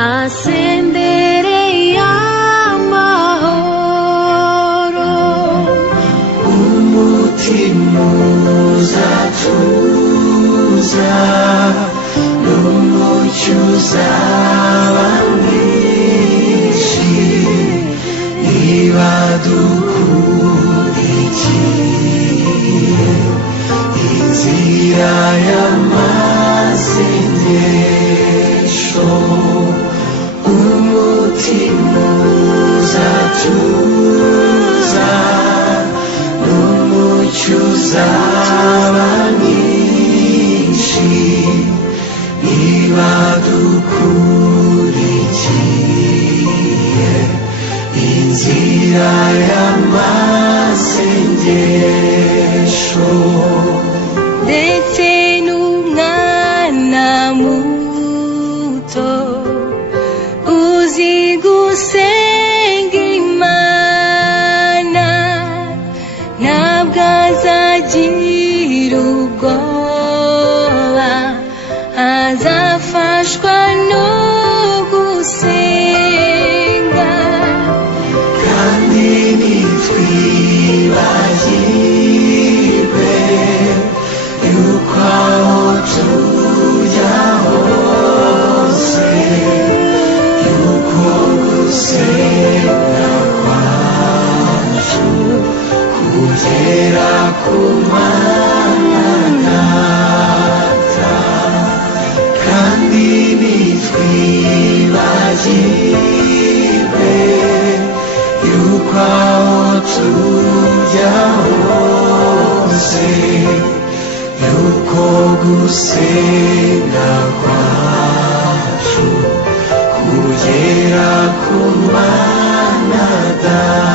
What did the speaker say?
hasendereye amahoro, umutima uzatuza n'umucyo uzaba mwinshi niba dukurikiye inzira y'amasengesho. Umutima uzatuza n'umucyo uzaba mwinshi niba dukurikiye inzira y'amasengesho. ndetse n'umwana muto uzi gusenga Imana ntabwo azagira ubwoba, azafashwa no gusenga. kandi nitwibagirwe yuko aho tujya hose yuko gusenga kwacu kugera ku Mana Data. kandi nitwibagirwe yuko aho tujya hose yuko gusenga kwacu kugera ku Mana Data.